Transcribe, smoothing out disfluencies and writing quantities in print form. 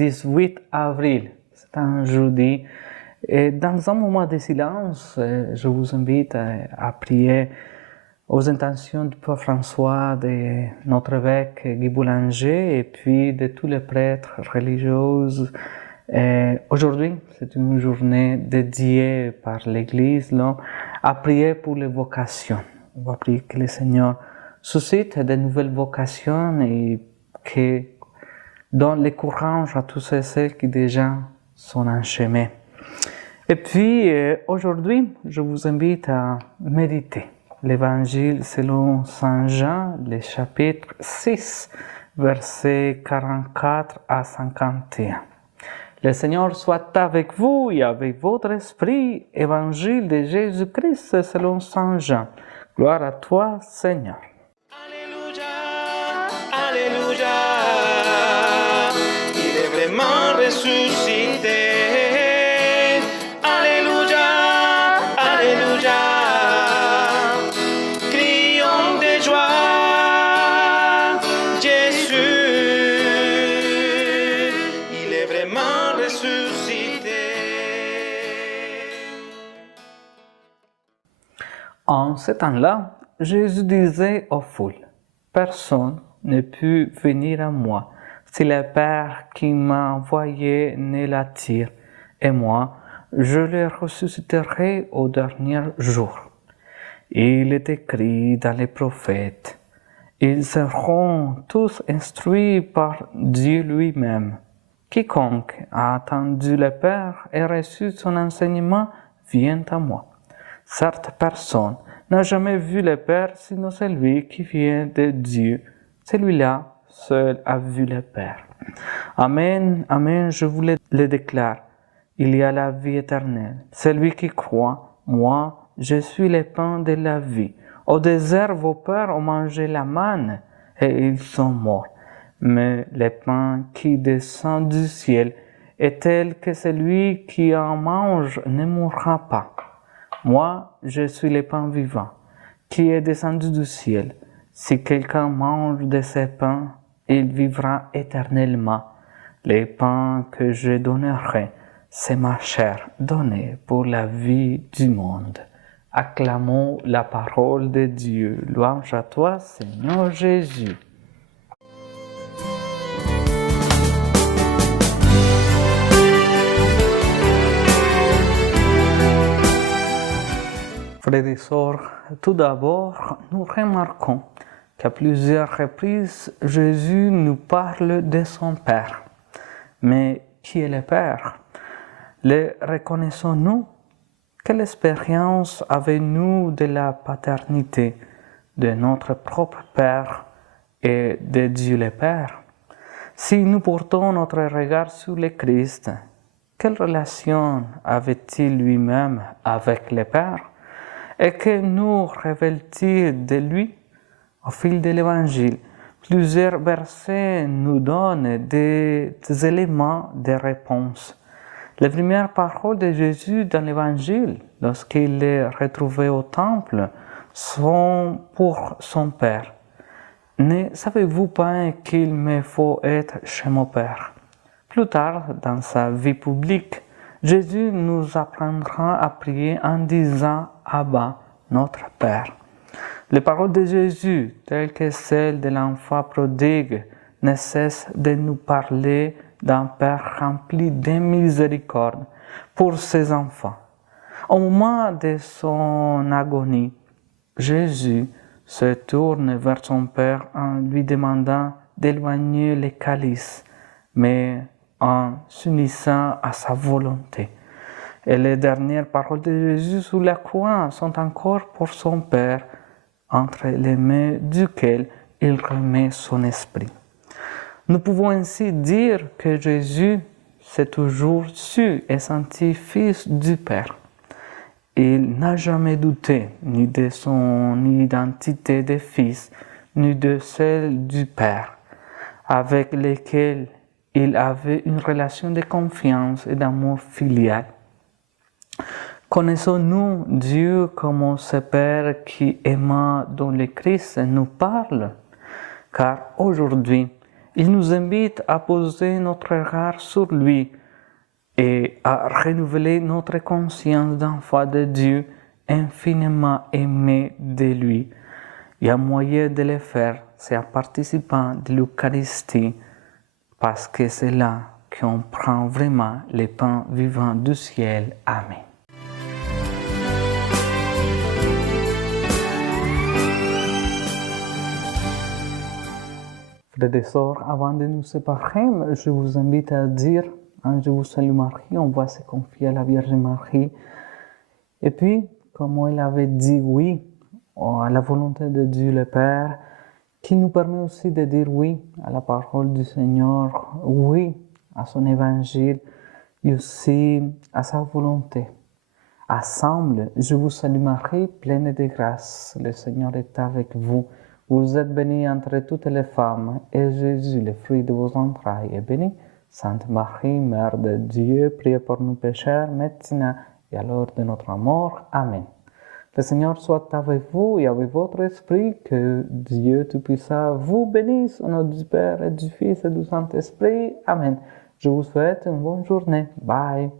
18 avril, c'est un jeudi. Et dans un moment de silence, je vous invite à prier aux intentions du Père François, de notre évêque Guy Boulanger et puis de tous les prêtres religieux. Aujourd'hui, c'est une journée dédiée par l'Église à prier pour les vocations. On va prier que le Seigneur suscite de nouvelles vocations et que donne le courage à tous ceux qui déjà sont en chemin. Et puis, aujourd'hui, je vous invite à méditer l'Évangile selon Saint Jean, le chapitre 6, versets 44 à 51. Le Seigneur soit avec vous et avec votre esprit. Évangile de Jésus-Christ selon Saint Jean. Gloire à toi, Seigneur. Alléluia, Alléluia, il est vraiment ressuscité. Alléluia, Alléluia, crions de joie, Jésus, il est vraiment ressuscité. En ce temps-là, Jésus disait aux foules, « Personne ne peut venir à moi si le Père qui m'a envoyé ne l'attire, et moi, je le ressusciterai au dernier jour. » Il est écrit dans les prophètes, « Ils seront tous instruits par Dieu lui-même. Quiconque a attendu le Père et reçu son enseignement vient à moi. Certes, personne n'a jamais vu le Père sinon celui qui vient de Dieu. Celui-là seul a vu le Père. Amen, amen, je vous le déclare. Il y a la vie éternelle. Celui qui croit, moi, je suis le pain de la vie. Au désert, vos pères ont mangé la manne et ils sont morts. Mais le pain qui descend du ciel est tel que celui qui en mange ne mourra pas. Moi, je suis le pain vivant, qui est descendu du ciel. Si quelqu'un mange de ce pain, il vivra éternellement. Le pain que je donnerai, c'est ma chair donnée pour la vie du monde. Acclamons la parole de Dieu. Louange à toi, Seigneur Jésus. Frères et sœurs, tout d'abord, nous remarquons qu'à plusieurs reprises, Jésus nous parle de son Père. Mais qui est le Père? Le reconnaissons-nous? Quelle expérience avez-nous de la paternité de notre propre Père et de Dieu le Père? Si nous portons notre regard sur le Christ, quelle relation avait-il lui-même avec le Père? Et que nous révèle-t-il de lui? Au fil de l'Évangile, plusieurs versets nous donnent des éléments de réponse. Les premières paroles de Jésus dans l'Évangile, lorsqu'il est retrouvé au temple, sont pour son Père. Ne savez-vous pas qu'il me faut être chez mon Père? Plus tard, dans sa vie publique, Jésus nous apprendra à prier en disant « Abba, notre Père ». Les paroles de Jésus, telles que celles de l'enfant prodigue, ne cessent de nous parler d'un Père rempli de miséricorde pour ses enfants. Au moment de son agonie, Jésus se tourne vers son Père en lui demandant d'éloigner le calice, mais en s'unissant à sa volonté. Et les dernières paroles de Jésus sous la croix sont encore pour son Père, entre les mains duquel il remet son esprit. Nous pouvons ainsi dire que Jésus s'est toujours su et senti fils du Père. Il n'a jamais douté ni de son identité de fils, ni de celle du Père, avec lequel il avait une relation de confiance et d'amour filial. Connaissons-nous Dieu comme ce Père qui aimant dont le Christ nous parle? Car aujourd'hui, Il nous invite à poser notre regard sur lui et à renouveler notre conscience d'enfant de Dieu infiniment aimé de lui. Il y a moyen de le faire, c'est en participant de l'Eucharistie, parce que c'est là qu'on prend vraiment le pain vivant du ciel. Amen. Frères et sœurs, avant de nous séparer, je vous invite à dire Je vous salue Marie, on va se confier à la Vierge Marie. Et puis, comme elle avait dit oui à la volonté de Dieu le Père, qui nous permet aussi de dire oui à la parole du Seigneur, oui à son évangile et aussi à sa volonté. Ensemble, je vous salue Marie, pleine de grâce, le Seigneur est avec vous. Vous êtes bénie entre toutes les femmes, et Jésus, le fruit de vos entrailles, est béni. Sainte Marie, Mère de Dieu, priez pour nous pécheurs, maintenant et à l'heure de notre mort. Amen. Le Seigneur soit avec vous et avec votre esprit, que Dieu Tout-Puissant vous bénisse au nom du Père et du Fils et du Saint-Esprit. Amen. Je vous souhaite une bonne journée. Bye.